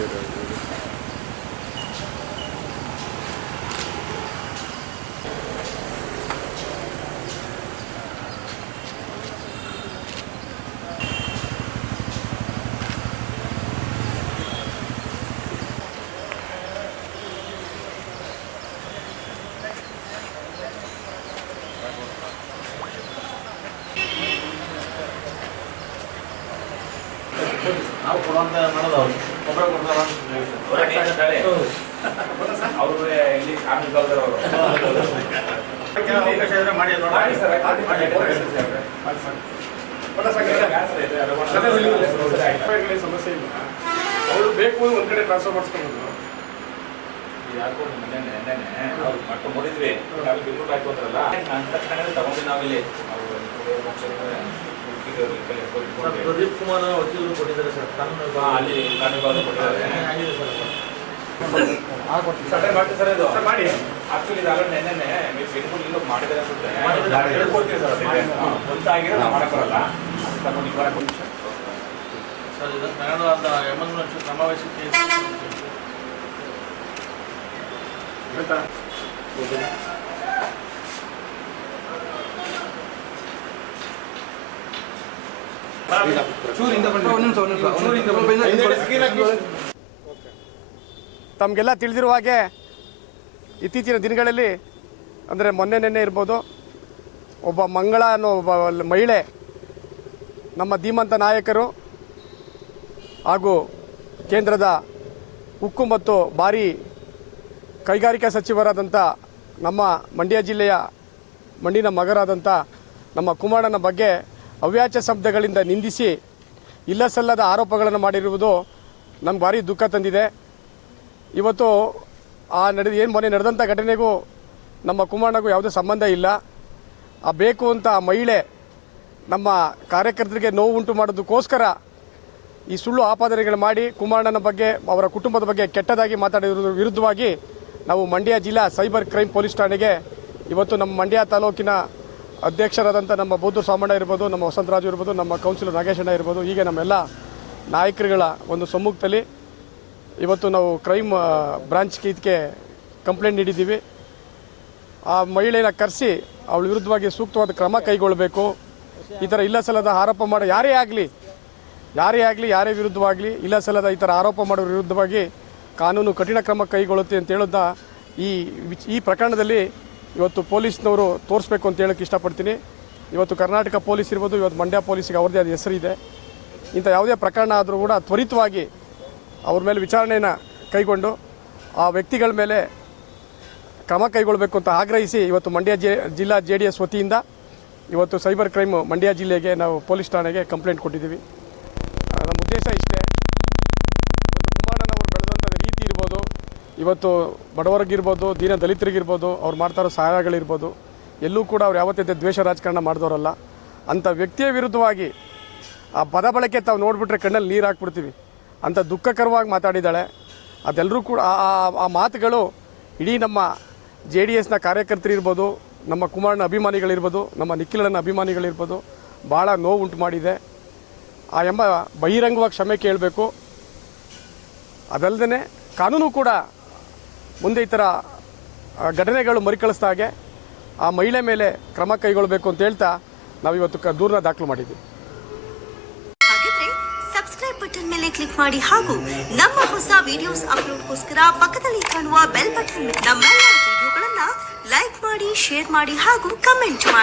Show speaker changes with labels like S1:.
S1: பேர் ನಾವು ಕೊಡುವಂತ ಮಾಡೋದು ಅವ್ರು. ಒಬ್ಬರೇ ಕೊಡ್ತಾರ
S2: ಅವರು ಇಲ್ಲಿ ಕಾನೂನು ಅವರು.
S1: ಅವಕಾಶ ಇದ್ರೆ ಮಾಡಿ ನೋಡಿ
S2: ಮಾಡಿ ಸರ್ ಮಾಡಿ? ಮಾಡಿ
S3: ಸಮಸ್ಯೆ ಇಲ್ಲ. ಅವರು ಬೇಕು ಒಂದ್ ಕಡೆ ಟ್ರಾನ್ಸ್ಫರ್ ಮಾಡಿಸ್ಕೊಂಡು
S2: ಯಾಕೋ ನೆನ್ನೆ ನೆನ್ನೆ ನಾವು ಮಾಡ್ಕೊಂಡು ನೋಡಿದ್ವಿ. ನಾವು ಅಂದ ತಕ್ಷಣ ತಗೊಂಡು ನಾವಿಲ್ಲಿ.
S1: ಪ್ರದೀಪ್ ಕುಮಾರ್ ವಕೀಲರು ಕೊಟ್ಟಿದ್ದಾರೆ ಸರ್. ಕಾನೂನು
S2: ಅಲ್ಲಿ ಕಾನೂನು ಕೊಟ್ಟಿದ್ದಾರೆ.
S1: ಆಗಿದೆ ಸರ್
S2: ಮಾಡಿ ಸರ್ ಇದು.
S3: ಮಾಡಿ.
S2: ಆಕ್ಚುಲಿ ಇದಾಗಲೇ ನೆನ್ನೆ ನೀವು ಇಲ್ಲೂ ಮಾಡಿದ್ರೆ ಅನ್ಸುತ್ತೆ ಹೇಳ್ಕೊಡ್ತೀವಿ ಸರ್ ಒಂದಾಗಿರೋ ನಾವು ಮಾಡಕ್ ಬರಲ್ಲ. ಅದು ತಗೊಂಡು ಈಗ ಬರಕ್ಕೆ ಒಂದು ನಿಮಿಷ.
S1: ಸರ್ ಇದು ಸಮಾವೇಶಕ್ಕೆ
S3: ತಮಗೆಲ್ಲ ತಿಳಿದಿರುವ ಹಾಗೆ ಇತ್ತೀಚಿನ ದಿನಗಳಲ್ಲಿ, ಅಂದರೆ ಮೊನ್ನೆ ನೆನ್ನೆ ಇರ್ಬೋದು, ಒಬ್ಬ ಮಂಗಳ ಅನ್ನೋ ಒಬ್ಬ ಮಹಿಳೆ, ನಮ್ಮ ಧೀಮಂತ ನಾಯಕರು ಹಾಗೂ ಕೇಂದ್ರದ ಉಕ್ಕು ಮತ್ತು ಭಾರಿ ಕೈಗಾರಿಕಾ ಸಚಿವರಾದಂಥ ನಮ್ಮ ಮಂಡ್ಯ ಜಿಲ್ಲೆಯ ಮಣ್ಣಿನ ಮಗರಾದಂಥ ನಮ್ಮ ಕುಮಾರನ ಬಗ್ಗೆ ಅವ್ಯಾಚ ಶಬ್ದಗಳಿಂದ ನಿಂದಿಸಿ ಇಲ್ಲ ಸಲ್ಲದ ಆರೋಪಗಳನ್ನು ಮಾಡಿರುವುದು ನಮ್ಗೆ ಭಾರಿ ದುಃಖ ತಂದಿದೆ. ಇವತ್ತು ಆ ನಡೆದ ಏನು ಮೊನ್ನೆ ನಡೆದಂಥ ಘಟನೆಗೂ ನಮ್ಮ ಕುಮಾರಣ್ಣಗೂ ಯಾವುದೇ ಸಂಬಂಧ ಇಲ್ಲ. ಆ ಬೇಕು ಅಂತ ಆ ಮಹಿಳೆ ನಮ್ಮ ಕಾರ್ಯಕರ್ತರಿಗೆ ನೋವು ಉಂಟು ಮಾಡೋದಕ್ಕೋಸ್ಕರ ಈ ಸುಳ್ಳು ಆಪಾದನೆಗಳು ಮಾಡಿ ಕುಮಾರಣ್ಣನ ಬಗ್ಗೆ, ಅವರ ಕುಟುಂಬದ ಬಗ್ಗೆ ಕೆಟ್ಟದಾಗಿ ಮಾತಾಡಿರೋದ್ರ ವಿರುದ್ಧವಾಗಿ ನಾವು ಮಂಡ್ಯ ಜಿಲ್ಲಾ ಸೈಬರ್ ಕ್ರೈಮ್ ಪೊಲೀಸ್ ಠಾಣೆಗೆ ಇವತ್ತು ನಮ್ಮ ಮಂಡ್ಯ ತಾಲೂಕಿನ ಅಧ್ಯಕ್ಷರಾದಂಥ ನಮ್ಮ ಬೌದ್ಧ ಸಾಮಣ್ಣ ಇರ್ಬೋದು, ನಮ್ಮ ವಸಂತರಾಜು ಇರ್ಬೋದು, ನಮ್ಮ ಕೌನ್ಸಿಲರ್ ನಾಗೇಶಣ್ಣ ಇರ್ಬೋದು, ಹೀಗೆ ನಮ್ಮೆಲ್ಲ ನಾಯಕರುಗಳ ಒಂದು ಸಮ್ಮುಖದಲ್ಲಿ ಇವತ್ತು ನಾವು ಕ್ರೈಮ್ ಬ್ರಾಂಚ್ಗೆ ಇದಕ್ಕೆ ಕಂಪ್ಲೇಂಟ್ ನೀಡಿದ್ದೀವಿ. ಆ ಮಹಿಳೆಯನ್ನು ಕರೆಸಿ ಅವಳ ವಿರುದ್ಧವಾಗಿ ಸೂಕ್ತವಾದ ಕ್ರಮ ಕೈಗೊಳ್ಳಬೇಕು. ಈ ಥರ ಇಲ್ಲ ಸಲ್ಲದ ಆರೋಪ ಮಾಡೋ, ಯಾರೇ ಆಗಲಿ ಯಾರೇ ಆಗಲಿ, ಯಾರೇ ವಿರುದ್ಧವಾಗಲಿ, ಇಲ್ಲ ಸಲ್ಲದ ಈ ಥರ ಆರೋಪ ಮಾಡೋ ವಿರುದ್ಧವಾಗಿ ಕಾನೂನು ಕಠಿಣ ಕ್ರಮ ಕೈಗೊಳ್ಳುತ್ತೆ ಅಂತ ಹೇಳುತ್ತಾ ಈ ಈ ಪ್ರಕರಣದಲ್ಲಿ ಇವತ್ತು ಪೊಲೀಸ್ನವರು ತೋರಿಸ್ಬೇಕು ಅಂತ ಹೇಳೋಕ್ಕೆ ಇಷ್ಟಪಡ್ತೀನಿ. ಇವತ್ತು ಕರ್ನಾಟಕ ಪೊಲೀಸ್ ಇರ್ಬೋದು, ಇವತ್ತು ಮಂಡ್ಯ ಪೊಲೀಸಿಗೆ ಅವ್ರದ್ದೇ ಆದ ಹೆಸರಿದೆ ಇಂಥ ಯಾವುದೇ ಪ್ರಕರಣ ಆದರೂ ಕೂಡ ತ್ವರಿತವಾಗಿ ಅವ್ರ ಮೇಲೆ ವಿಚಾರಣೆಯನ್ನು ಕೈಗೊಂಡು ಆ ವ್ಯಕ್ತಿಗಳ ಮೇಲೆ ಕ್ರಮ ಕೈಗೊಳ್ಳಬೇಕು ಅಂತ ಆಗ್ರಹಿಸಿ ಇವತ್ತು ಮಂಡ್ಯ ಜೆ, ಜಿಲ್ಲಾ ಜೆ ಡಿ ಎಸ್ ವತಿಯಿಂದ ಇವತ್ತು ಸೈಬರ್ ಕ್ರೈಮ್ ಮಂಡ್ಯ ಜಿಲ್ಲೆಗೆ ನಾವು ಪೊಲೀಸ್ ಠಾಣೆಗೆ ಕಂಪ್ಲೇಂಟ್ ಕೊಟ್ಟಿದ್ದೀವಿ. ಇವತ್ತು ಬಡವರಿಗಿರ್ಬೋದು, ದೀನ ದಲಿತರಿಗಿರ್ಬೋದು, ಅವ್ರು ಮಾಡ್ತಾ ಇರೋ ಸಹಾಯಗಳಿರ್ಬೋದು, ಎಲ್ಲೂ ಕೂಡ ಅವ್ರು ಯಾವತ್ತೇ ದ್ವೇಷ ರಾಜಕಾರಣ ಮಾಡಿದವರಲ್ಲ ಅಂಥ ವ್ಯಕ್ತಿಯ ವಿರುದ್ಧವಾಗಿ ಆ ಪದ ಬಳಕೆ ತಾವು ನೋಡಿಬಿಟ್ರೆ ಕಣ್ಣಲ್ಲಿ ನೀರು ಹಾಕ್ಬಿಡ್ತೀವಿ. ಅಂಥ ದುಃಖಕರವಾಗಿ ಮಾತಾಡಿದ್ದಾಳೆ. ಅದೆಲ್ಲರೂ ಕೂಡ ಆ ಮಾತುಗಳು ಇಡೀ ನಮ್ಮ ಜೆ ಡಿ ಎಸ್ನ ಕಾರ್ಯಕರ್ತರಿರ್ಬೋದು, ನಮ್ಮ ಕುಮಾರನ ಅಭಿಮಾನಿಗಳಿರ್ಬೋದು, ನಮ್ಮ ನಿಖಿಲನ ಅಭಿಮಾನಿಗಳಿರ್ಬೋದು ಭಾಳ ನೋವು ಉಂಟು ಮಾಡಿದೆ. ಆ ಎಂಬ ಬಹಿರಂಗವಾಗಿ ಕ್ಷಮೆ ಕೇಳಬೇಕು. ಅದಲ್ಲದೆ ಕಾನೂನು ಕೂಡ ಮುಂದೆ ಈ ಥರ ಘಟನೆಗಳು ಮರುಕಳಿಸ್ದ ಹಾಗೆ ಆ ಮಹಿಳೆ ಮೇಲೆ ಕ್ರಮ ಕೈಗೊಳ್ಳಬೇಕು ಅಂತ ಹೇಳ್ತಾ ನಾವಿವತ್ತು ಇವತ್ತು ದೂರನ ದಾಖಲು ಮಾಡಿದ್ದೀವಿ.
S4: ಹಾಗಿದ್ರೆ ಸಬ್ಸ್ಕ್ರೈಬ್ ಬಟನ್ ಮೇಲೆ ಕ್ಲಿಕ್ ಮಾಡಿ ಹಾಗೂ ನಮ್ಮ ಹೊಸ ವಿಡಿಯೋಸ್ ಅಪ್ಲೋಡ್ಗೋಸ್ಕರ ಪಕ್ಕದಲ್ಲಿ ಕಾಣುವ ಬೆಲ್ ಬಟನ್ ನಮ್ಮೆಲ್ಲ ವಿಡಿಯೋಗಳನ್ನ ಲೈಕ್ ಮಾಡಿ ಶೇರ್ ಮಾಡಿ ಹಾಗೂ ಕಮೆಂಟ್ ಮಾಡಿ.